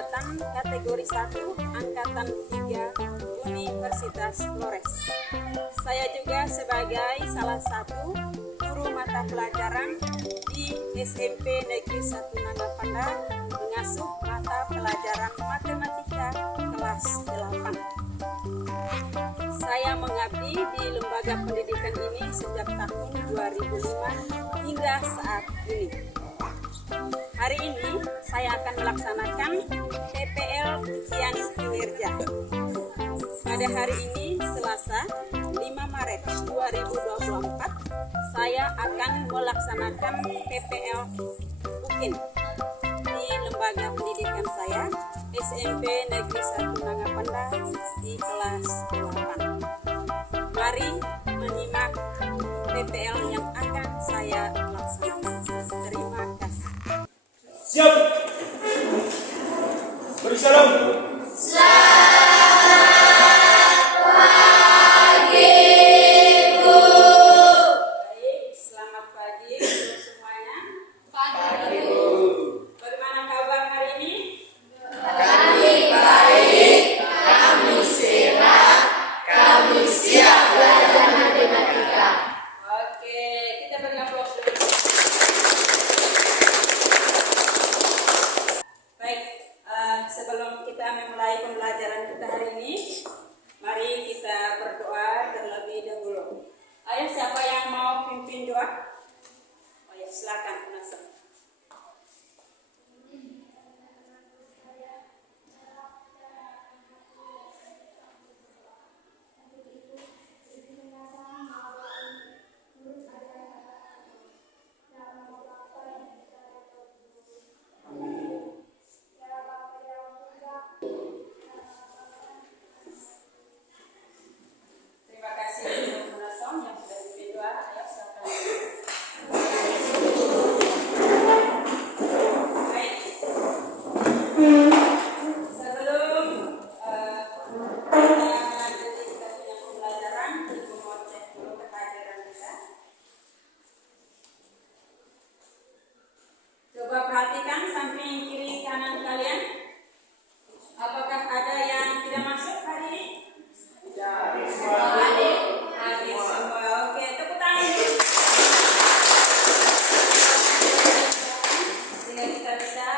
Jabatan kategori 1 Angkatan 3 Universitas Flores. Saya juga sebagai salah satu guru mata pelajaran di SMP Negeri 1 Nangapanda mengasuh mata pelajaran matematika kelas 8. Saya mengabdi di lembaga pendidikan ini sejak tahun 2005 hingga saat ini. Hari ini saya akan melaksanakan PPL ujian kinerja. Pada hari ini Selasa 5 Maret 2024 saya akan melaksanakan PPL UKIN di lembaga pendidikan saya SMP Negeri 1 Nangapanda di kelas 8. Mari menyimak PPL yang akan saya laksanakan. Terima kasih. Siap. Beri salam. Sebelum kita memulai pembelajaran kita hari ini, mari kita berdoa terlebih dahulu. Ayo, siapa yang mau pimpin doa? Ayo, silakan Nasr. Coba perhatikan samping kiri kanan kalian. Apakah ada yang tidak masuk hari ini? Tidak. Hadir semua. Oke, tepuk tangan dulu. Sehingga kita bisa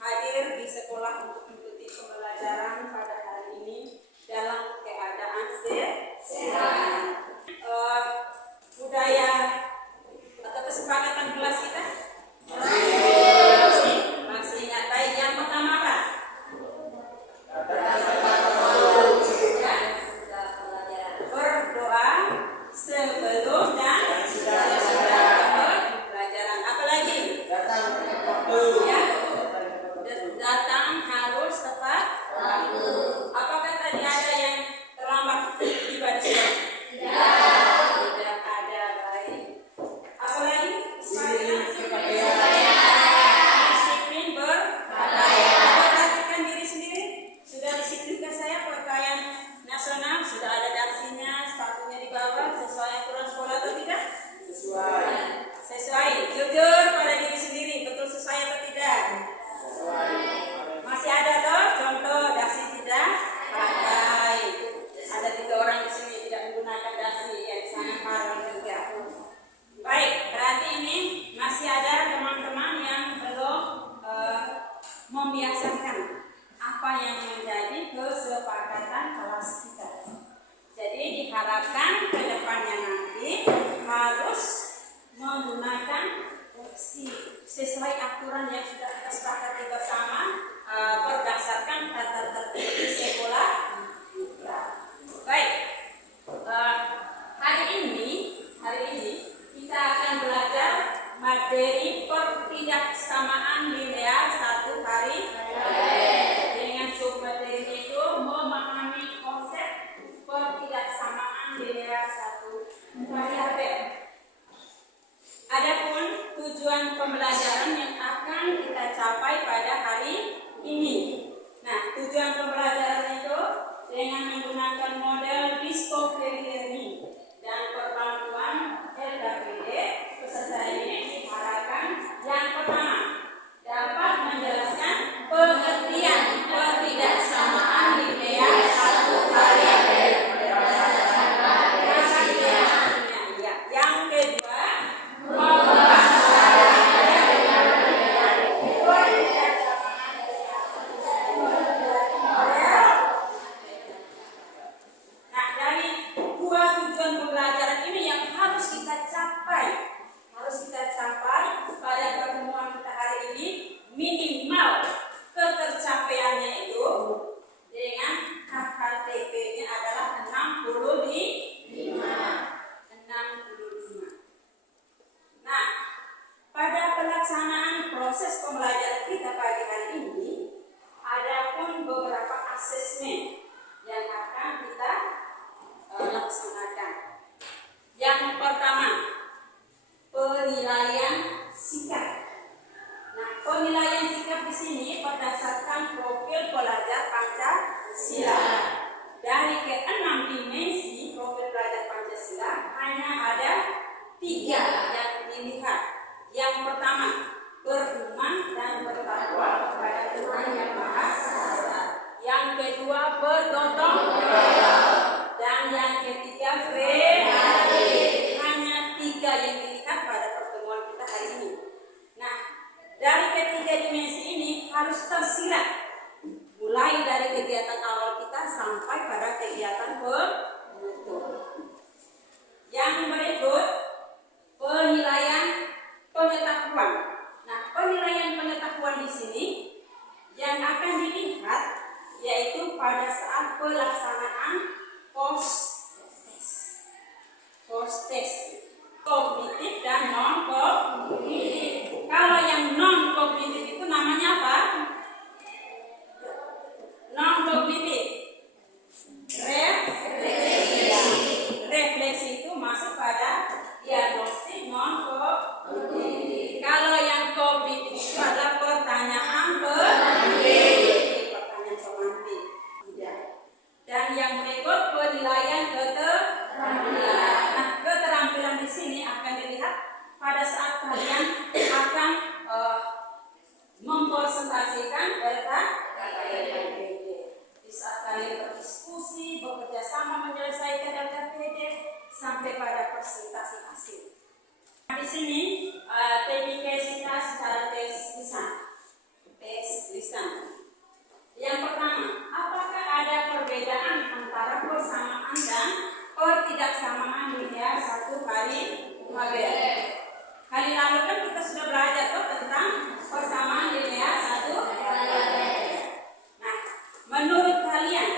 hadir di sekolah untuk mengikuti pembelajaran pada hari ini dalam keadaan sehat. Budaya atau kesepakatan kelas kita? Masih ingat. Baik, yang pertama apa? Berdoa sebelum dan sesudah pembelajaran. Apa lagi? Ya, datang harus tepat waktu. Apakah tadi ada yang terlambat tiba di sini? Tidak ada. Baik. Apa lagi? Disiplin perhatikan diri sendiri. Sudah disiplinkah saya pakaian nasional? Sudah ada dasinya, sepatunya di bawah, sesuai aturan sekolah atau tidak? Sesuai. Jujur pada diri sendiri, betul sesuai atau tidak? Masih ada toh contoh dasi tidak pakai. Ada 3 orang di sini tidak menggunakan dasi, yang di sana marah juga. Baik, berarti ini masih ada teman-teman yang belum membiasakan apa yang menjadi kesepakatan kelas kita. Jadi diharapkan ke depannya nanti harus menggunakan opsi sesuai aturan yang sudah kita sepakati bersama berdasarkan tata tertib di sekolah. Baik, hari ini kita akan belajar materi pertidaksamaan linear 1 hari dengan submateri itu memahami konsep pertidaksamaan linear 1 variabel. Adapun tujuan pembelajaran yang akan kita capai pada hari ini yang akan dilihat yaitu pada saat pelaksanaan post test kognitif dan non kognitif. Kalau yang non kognitif itu namanya apa? Non kognitif. Refleksi itu masuk pada diagnostik non kognitif. Kalau yang kognitif itu adalah pertanyaan semantik. Dan yang berikut penilaian keterampilan. Nah, keterampilan di sini akan dilihat pada saat kalian akan mempresentasikan LKPD. Di saat kalian berdiskusi, bekerja sama menyelesaikan LKPD sampai pada presentasi hasil. Nah, di sini TPK kita secara tes lisan. Yang pertama, apakah ada perbedaan antara persamaan dan ketidaksamaan linear satu kali Haber? Kali lalu kan kita sudah belajar tentang persamaan linear satu kali Haber. Nah, menurut kalian,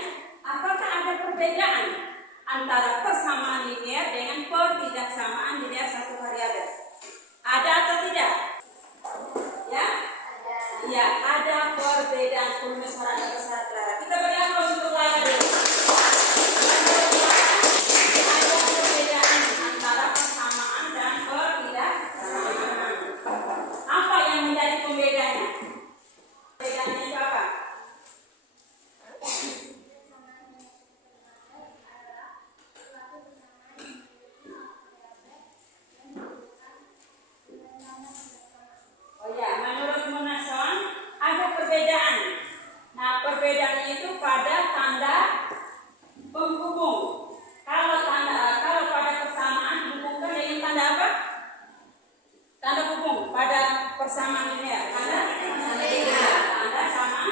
apakah ada perbedaan antara persamaan linear dengan ketidaksamaan linear satu variabel? Ada atau tidak? Ya? Ya, ada perbedaan. Kita beri aplaus untuk Lara dulu. Ada perbedaan antara persamaan dan ketidaksamaan. Apa yang menjadi pembedanya? Perbedaannya itu apa? Oh ya, menurut Munason ada perbedaan. Nah, perbedaannya itu pada tanda penghubung. Kalau pada persamaan dihubungkan dengan tanda apa? Tanda hubung pada persamaan linear. Tanda sama.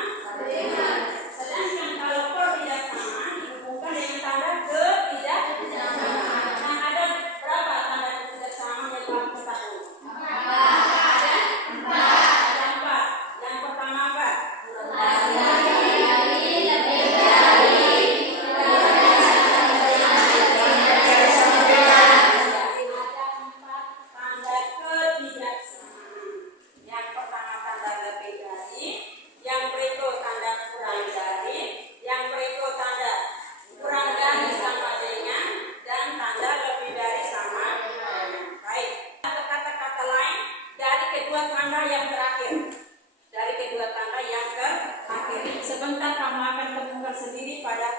Sedangkan kalau ketidaksamaan dihubungkan dengan tanda ketidaksamaan. Nah, ada berapa tanda ketidaksamaan yang kamu ketahui? Ada 4. Yang pertama apa? Sebentar kamu akan temukan sendiri pada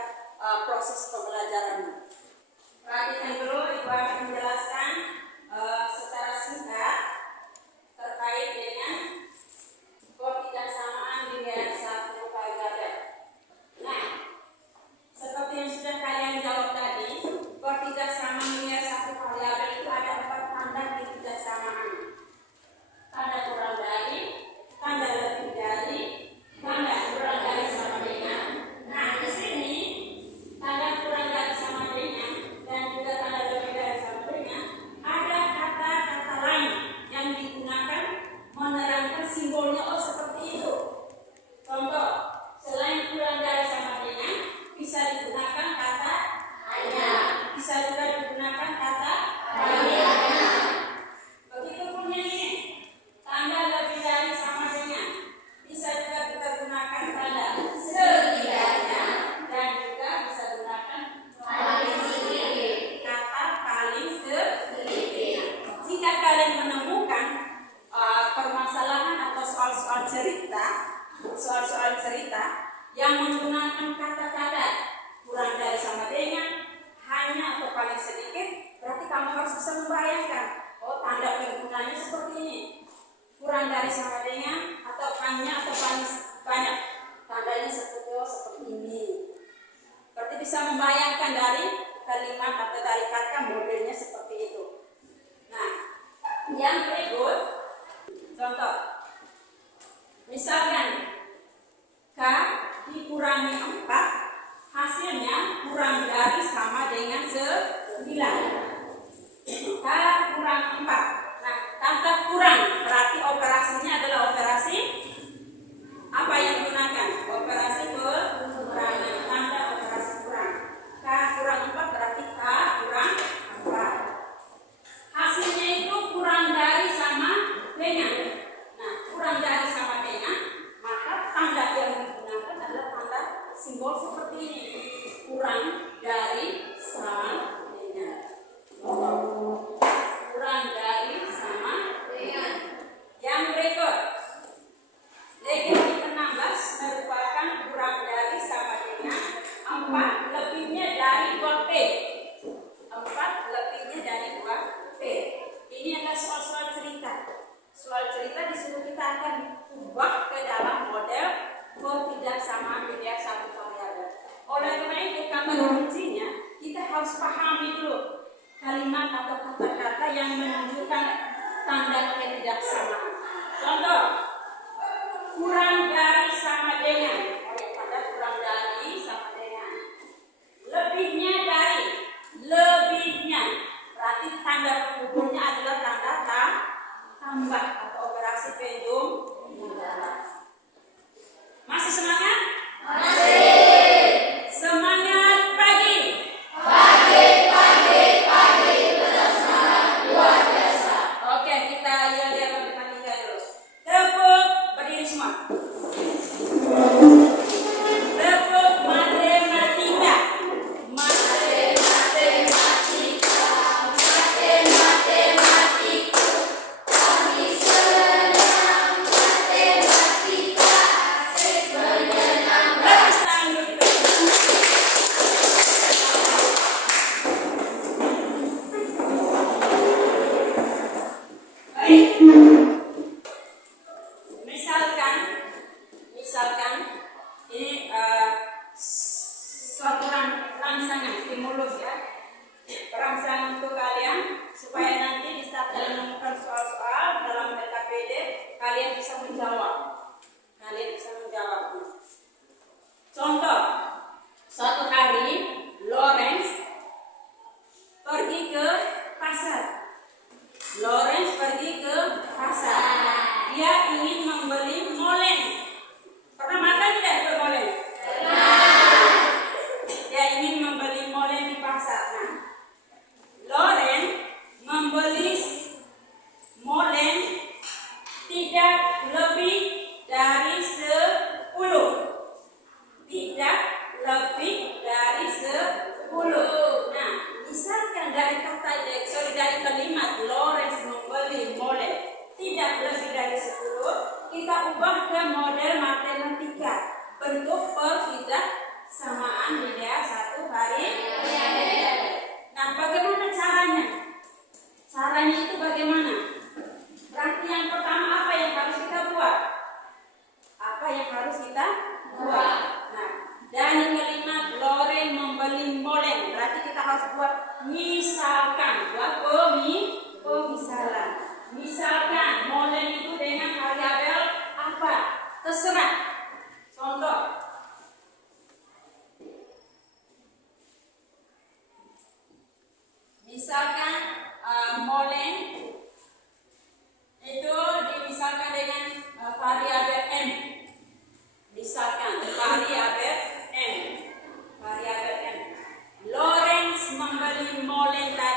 proses pembelajaranmu. Perhatikan dulu, Ibu akan menjelaskan secara singkat terkait dengan ketidaksamaan linear satu variabel. Nah, seperti yang sudah kalian jawab tadi, ketidaksamaan linear satu variabel itu ada 4 tanda ketidaksamaan. Tanda kurang dari, tanda lebih dari, tanda kurang dari sama dengan. Nah, di sini tanda kurang dari sama dengan dan juga tanda lebih dari sama dengan, ada kata-kata lain yang digunakan menerangkan simbolnya seperti itu. Contoh, selain kurang dari sama dengan, bisa digunakan kata hanya, bisa juga digunakan kata hanya. Begitupun yang ini, tanda lebih dari sama dengan, bisa juga kita gunakan tanda setidaknya dan juga bisa gunakan paling sedikit. Kata paling sedikit. Jika kalian menemukan permasalahan atau soal-soal cerita yang menggunakan kata-kata kurang dari sama dengan, hanya atau paling sedikit, berarti kamu harus bisa membayangkan, oh tanda penggunanya seperti ini. Kurang dari sama dengan atau hanya atau paling banyak, tandanya seperti ini. Berarti bisa membayangkan dari kalimat atau dari kata modelnya seperti itu. Nah, yang berikut contoh, misalkan K dikurangi 4, hasilnya kurang dari sama dengan 9. K kurang 4. Nah, kata kurang berarti operasinya adalah operasi apa yang digunakan? harus pahami dulu kalimat atau kata-kata yang menunjukkan tanda ketidaksamaan. Contoh, kurang dari sama dengan. Tanda kurang dari sama dengan. Lebihnya dari, lebihnya. Berarti tanda penghubungnya adalah tanda tambah atau operasi penjumlahan. Masih semangat? Masih. Semangat pagi. Pagi tetap semangat luar biasa. Oke, kita lihat matematika dulu. Tepuk berdiri semua. Tepuk matematika. Misalkan ini suatu rangsangan stimulus ya, perangsangan untuk kalian supaya nanti di saat kalian menemukan soal-soal dalam LKPD kalian bisa menjawab. Contoh, suatu hari Lawrence pergi ke pasar. Dia ingin membeli molen. Pernah makan tidak molen? Pernah. Dia ingin membeli molen di pasar. Nah, Lawrence membeli molen tidak lebih dari 10. Tidak lebih dari 10. Nah, misalkan dari dari kalimat Lawrence membeli molen tidak lebih dari 10, kita ubah ke model matematika bentuk ketidaksamaan beda satu hari. Nah, bagaimana caranya? Caranya itu bagaimana? Berarti yang pertama apa yang harus kita buat? Nah, dari kalimat Lawrence membeli molen, berarti kita harus buat misalkan, buat pemisalan. Misalkan molen itu dengan variabel apa? Terserah. Contoh, misalkan molen itu dimisalkan dengan variabel m. Misalkan variabel m. Lawrence membeli molen tadi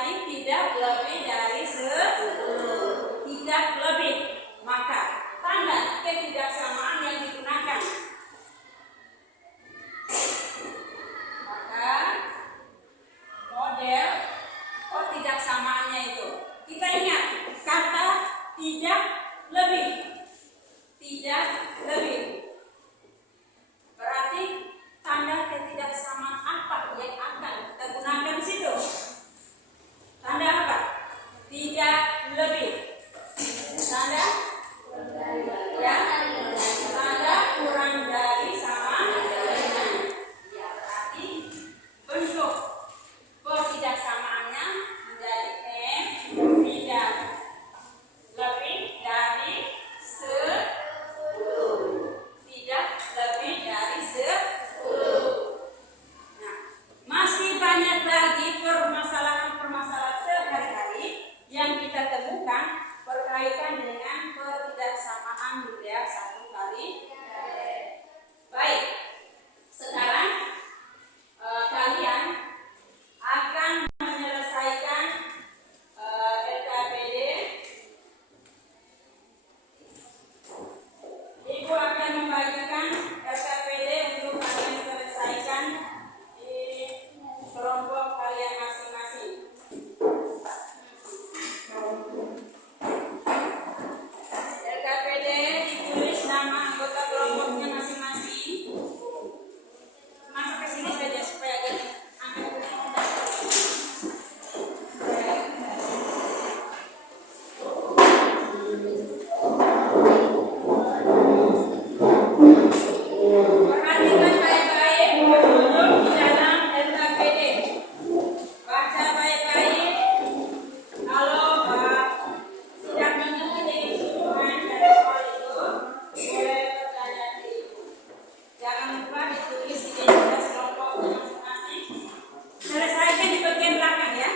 Jangan lupa ditulis identitas kelompok masing-masing. Selesaikan di bagian belakang ya.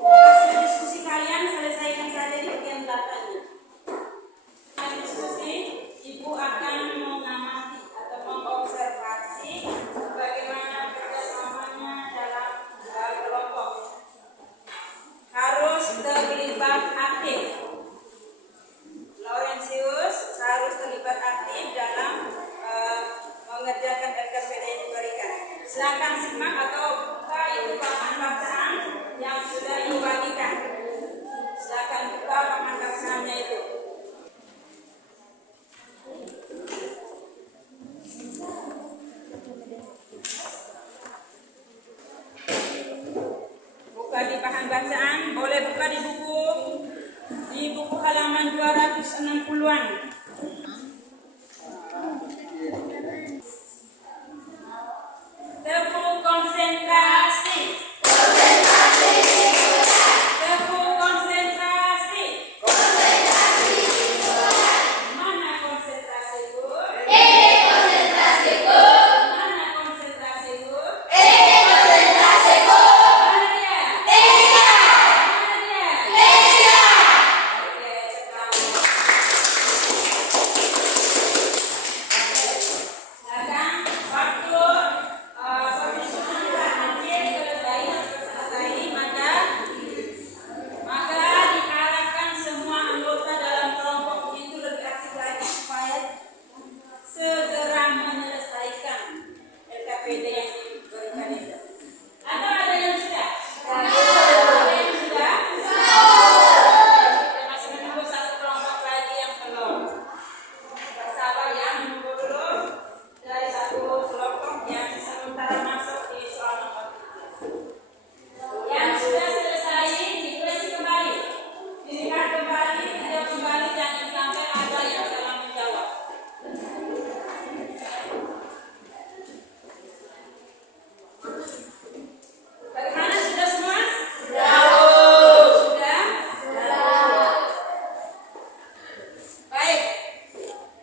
Hasil diskusi kalian selesaikan saja di bagian belakangnya. Dalam diskusi, Ibu akan mengamati atau mengobservasi bagaimana kerjasamanya dalam kelompok. Harus terlibat aktif. Laurentius harus terlibat aktif dalam mengerjakan LKPD yang diberikan. Silakan simak atau buka itu bahan bacaan yang sudah Ibu bagikan. Silakan buka bahan bacaannya itu. Buka di bahan bacaan, boleh buka di buku halaman 260-an. Teguh konsentrasi. Teguh konsentrasi. Mana konsentrasi Bu? Mana konsentrasi Bu? Mana dia? Oke, cepat. Silakan waktu pembicaraan selesai, maka diharapkan semua anggota dalam kelompok itu lebih aktif lagi supaya segera menyelesaikan LKPD yang diberikan itu. Atau ada yang sudah? Ada yang sudah? Kita masih menunggu satu kelompok lagi yang belum. Bersabar ya, menunggu dulu dari satu kelompok yang sementara masuk di soal nomor 13. Yang sudah selesai dikoreksi kembali, dilihat kembali, tidak kembali, jangan sampai ada yang salah menjawab. Bagaimana, sudah semua? Sudah? Baik.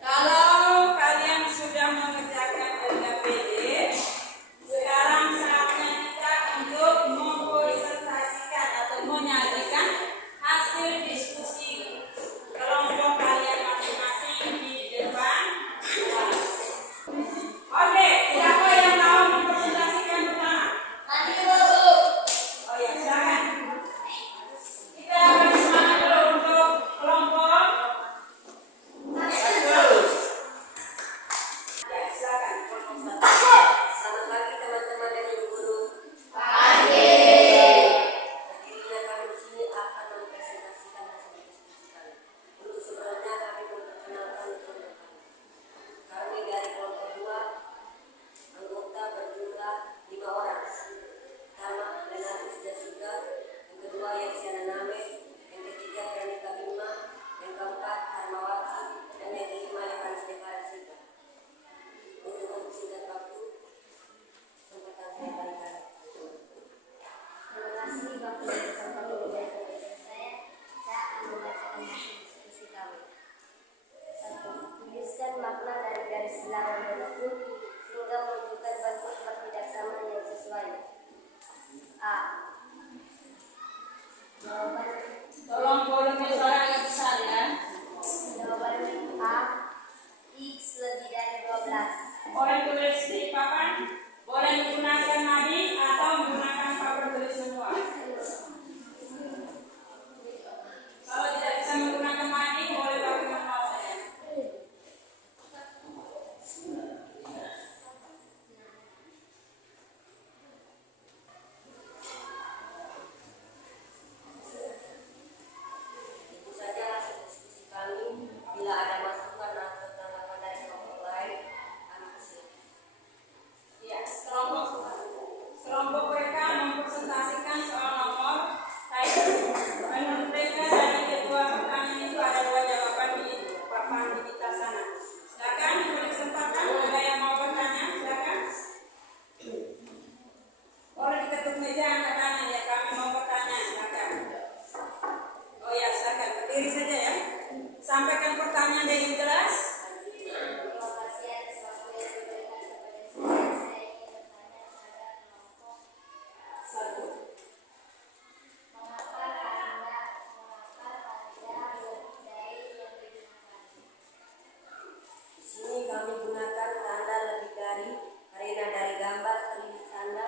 Kalau kalian sudah mengerjakan LKPD, sekarang saatnya kita untuk mempresentasikan atau menyajikan hasil diskusi kelompok kalian masing-masing di depan kelas. Oke, siapa yang mau mempresentasikan pertama? Oh ya, silakan. Kita beri semangat dulu untuk kelompok. Bagus. Ya, silakan kelompok satu. Selamat pagi teman-teman dan ibu guru. Akhirnya kami di sini akan mempresentasikan hasil diskusi kami. Untuk sebelumnya kami memperkenalkan kelompok kami. Kami dari kelompok 2, anggota berjumlah 5 orang. Pertama, Lenatus Jessica, yang kedua Yeksiana Name, yang ketiga Pernita Bima, yang keempat Harmawati, dan yang kelima Yohanes Devarisita. Untuk mempersingkat waktu, kesempatan saya berikan. Terima kasih waktu dan kesempatan memberikan kepada saya. Saya akan membacakan hasil diskusi kami. 1. Tuliskan makna dari garis bilangan berikut sehingga menunjukkan bentuk ketidaksamaan yang sesuai. A. Jawaban Tolong volumenya suara agak besar ya. Jawaban A. X lebih dari 12. Boleh tulis di papan, boleh menggunakan nadi atau menggunakan papan tulis semua. Kalau tidak bisa menggunakan nadi, boleh pakai manual saja. Itu saja hasil diskusi kami. Bila ada masukan atau tanggapan dari kelompok lain, kami persilakan. Ya, kelompok Sebaliknya dari gambar terlihat tanda,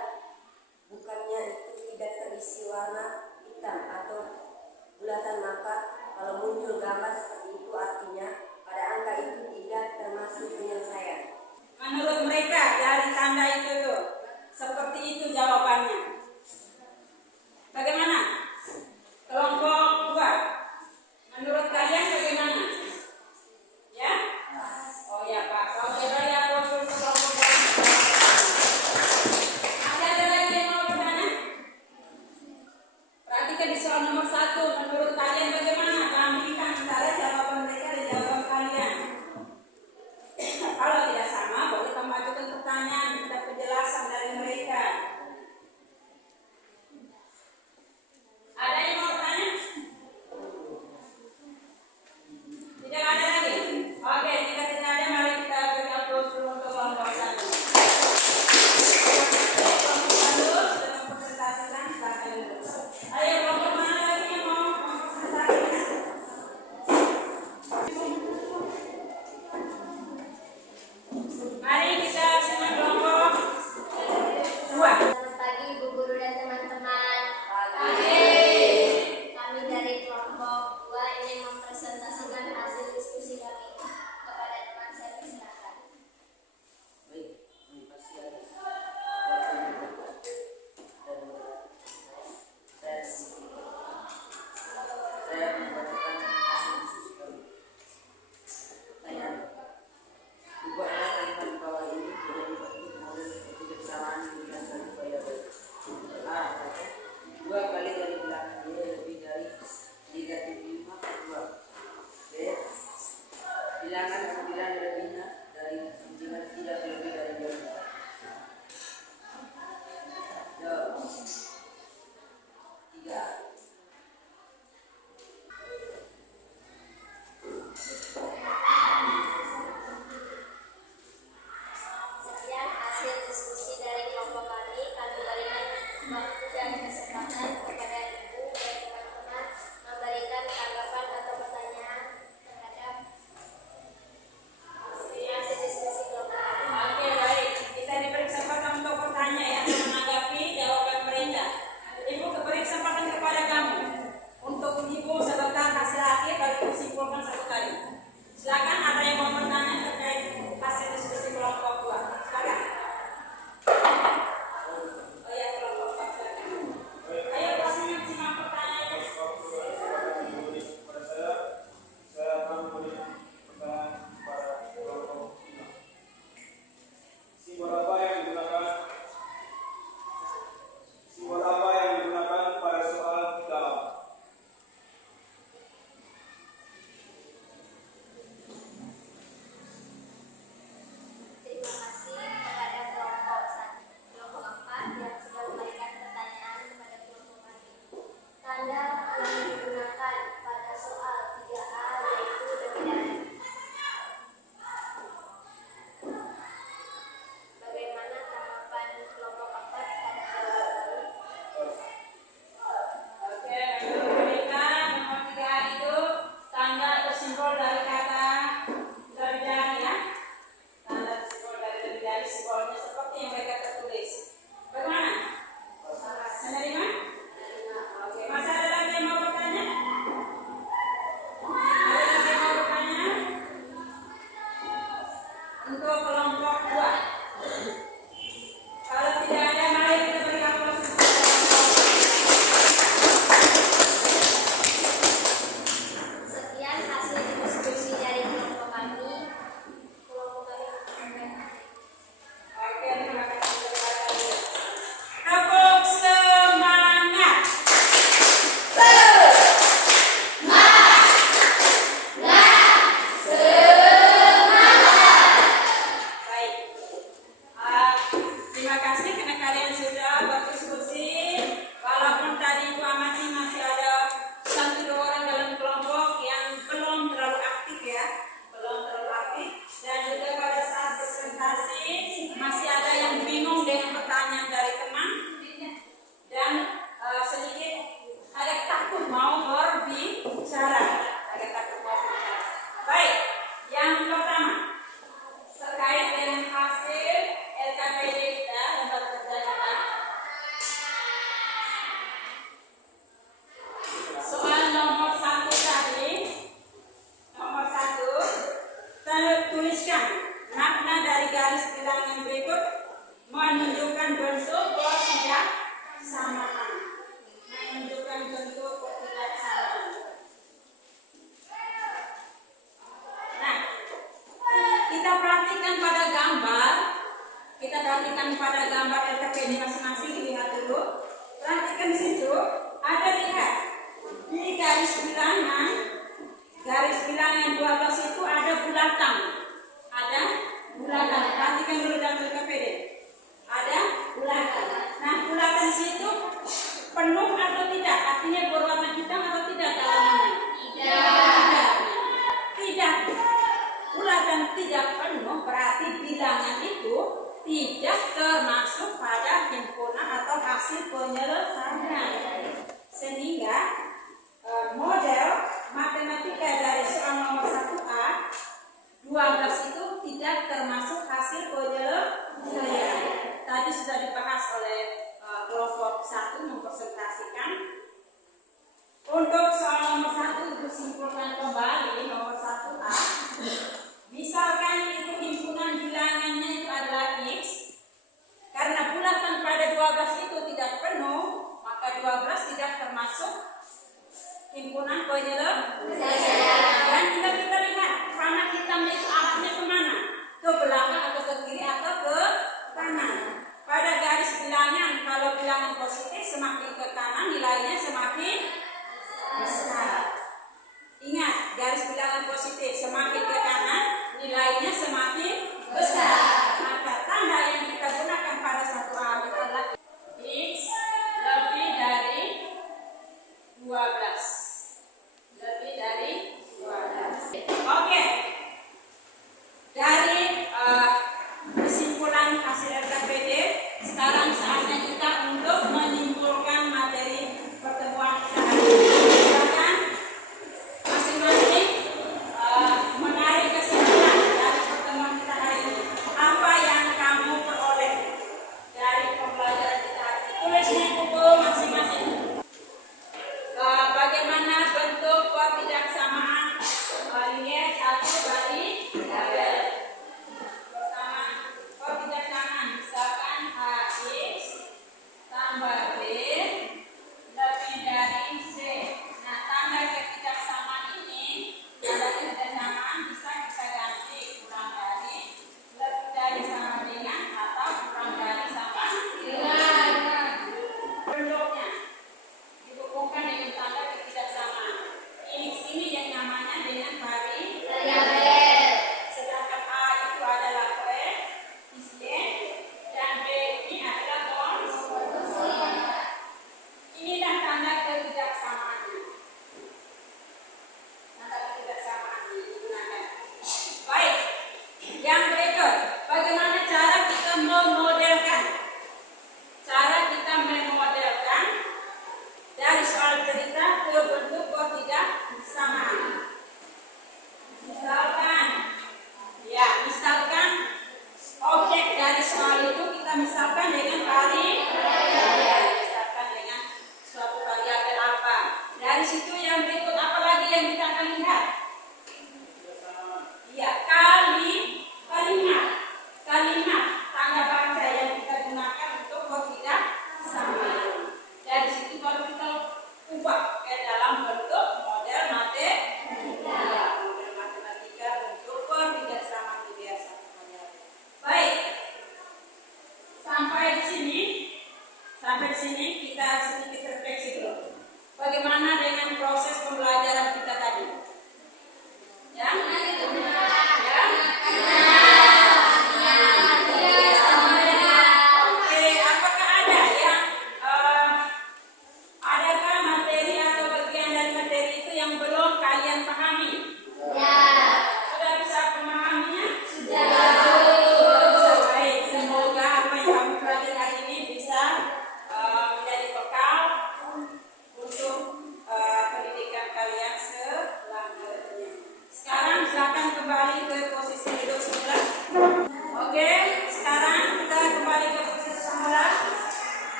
bukannya itu tidak terisi warna hitam atau bulatan, maka kalau muncul gambar seperti itu artinya pada angka itu tidak termasuk penyelesaian. Menurut mereka dari tanda itu tuh seperti itu jawabannya. Bagaimana? Kelompok 2. Menurut kalian bagaimana? Ya? Oh ya Pak. Kalau tidak ya fokus ke kelompok 2. Masih ada lagi yang mau bertanya? Perhatikan di soal nomor 1. Menurut kalian bagaimana? Bandingkan antara jawaban mereka dan jawaban kalian. Kalau tidak sama, boleh kamu ajukan pertanyaan, minta penjelasan dari mereka. Ada yang mau bertanya? Tidak ada lagi? Oke, jika tidak ada, mari kita beri aplaus dulu untuk kelompok 1. Kelompok 1 sudah mempresentasikan, silakan dulu. Ayo, kelompok mana lagi yang mau mempresentasikan? Mari kita simak kelompok 2. Selamat pagi Bu Guru dan teman-teman. Kami dari kelompok 2 ingin mempresentasikan hasil diskusi kami kepada teman saya, silakan. Baik, terima kasih atas saya membacakan hasil diskusi kami. Pertanyaan: buatlah kalimat bawah ini menjadi bentuk model kebersamaan yang dan upaya baik. A. 2 kali dari belakang Y lebih dari negatif 5 per 2. B. Bilangan 9 lebihnya dari 9 tidak lebih dari 12. Jawab. 3. Sekian hasil diskusi dari kelompok kami. Kami berikan waktu dan kesempatan kepada Ibu dan teman-teman memberikan tanggapan atau pertanyaan terhadap hasil diskusi kelompok kami. Oke, baik. Kita diberi kesempatan untuk bertanya ya, menanggapi jawaban mereka. Ibu beri kesempatan kepada kamu untuk Ibu sebentar hasil akhir baru Ibu simpulkan satu kali. Silakan, ada yang mau bertanya terkait hasil diskusi kelompok 2. Silakan. Oh ya, kelompok 4. Silakan. Ayo kelasnya simak pertanyaannya. Kepada saya akan memberi pertanyaan kepada kelompok 5. Simbol apa yang digunakan pada soal dalam? Terima kasih kepada kelompok 4 yang sudah memberikan pertanyaan kepada kelompok kami. Tanda yang digunakan pada soal 3A yaitu lebih dari. Bagaimana tanggapan kelompok 4 pada jawaban kami? Oke, menurut mereka nomor 3 itu tanda atau simbol dari kata lebih dari ya. Tanda atau simbol dari lebih dari, simbolnya seperti yang mereka tertulis. Bagaimana? Menerima? Oke, masih ada lagi yang mau bertanya? Ada lagi yang mau bertanya? Untuk kelompok 2. Kalau tidak ada, mari kita beri aplaus. Sekian hasil diskusi dari kelompok kami. Oke, terima kasih kepada kalian. Tepuk semangat. perhatikan pada gambar LKPD masing-masing, dilihat dulu. Perhatikan di situ, ada lihat di garis bilangan 12 itu ada bulatan. Ada bulatan. Perhatikan dulu dalam LKPD. Ada bulatan. Nah, bulatan situ penuh atau tidak? Artinya berwarna hitam atau tidak dalamannya? Tidak. Tidak. Bulatan tidak penuh berarti bilangan itu tidak termasuk pada himpunan atau hasil penyelesaian. Sehingga model matematika dari soal nomor 1A 12 itu tidak termasuk hasil penyelesaian. Tadi sudah dibahas oleh kelompok 1 mempresentasikan. Untuk soal nomor 1 itu simpulkan kembali nomor 1A. Misalkan itu himpunan bilangannya itu adalah X. Karena bulatan pada 12 itu tidak penuh, maka 12 tidak termasuk himpunan penyelesaian. Dan tinggal kita lihat panah hitamnya itu arahnya kemana? Ke belakang atau ke kiri atau ke kanan. Pada garis bilangan, kalau bilangan positif semakin ke kanan nilainya semakin besar. Ingat, garis bilangan positif semakin ke kanan nilainya semakin besar. Maka tanda yang kita gunakan pada 1A adalah X lebih dari 12. Lebih dari 12. Oke. Dari kesimpulan hasil LKPD, sekarang saatnya kita untuk menyimpulkan materi pertemuan kita hari ini. Silakan masing-masing menarik kesimpulan dari pertemuan kita hari ini. Apa yang kamu peroleh dari pembelajaran kita hari ini? Tulis di buku masing-masing. Bagaimana bentuk ketidaksamaan linear 1 dari tabel. Pertama, ketidaksamaan misalkan X tambah B lebih dari C. Nah, tanda ketidaksamaan ini, tanda ketidaksamaan bisa kita ganti kurang dari, lebih dari sama dengan, atau kurang dari sama dengan. Bentuknya dihubungkan dengan tanda ketidaksamaan. X ini yang namanya dengan variabel. Sedangkan A itu adalah koefisien dan B ini adalah konstan. Inilah tanda ketidaksamaannya. Tanda ketidaksamaan digunakan. Baik, yang berikut, bagaimana cara kita memodelkan? Cara kita memodelkan dari soal cerita ke bentuk ketidaksamaan. Misalkan objek dari soal itu kita misalkan dengan variabel. Misalkan dengan suatu variabel apa. Dari situ yang berikut apa lagi yang kita akan lihat? Iya, kalimat tanda baca yang kita gunakan untuk ketidaksamaan. Dari situ baru kita ubah ke dalam bentuk model matematika bentuk ketidaksamaan biasa. Baik, sampai di sini kita sedikit refleksi dulu. Bagaimana dengan proses pembelajaran kita tadi? Ya? Oke, apakah ada yang adakah materi atau bagian dari materi itu yang belum kalian pahami? Sudah bisa memahaminya? Baik, semoga apa yang kamu pelajari hari ini bisa menjadi bekal untuk pendidikan kalian selanjutnya.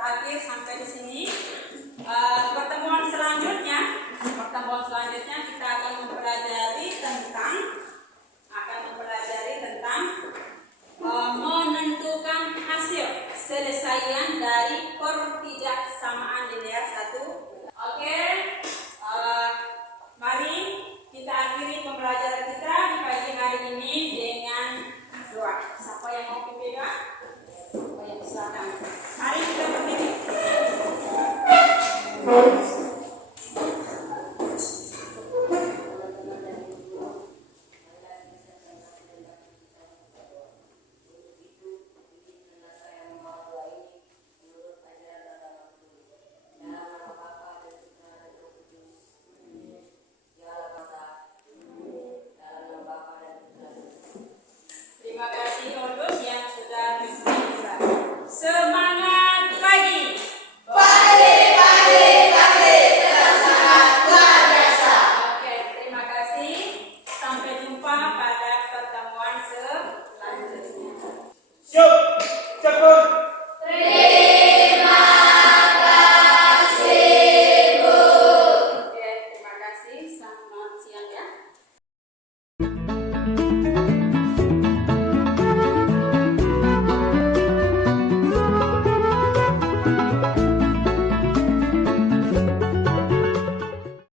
terakhir sampai di sini. Pertemuan selanjutnya kita akan mempelajari tentang menentukan hasil selesaian dari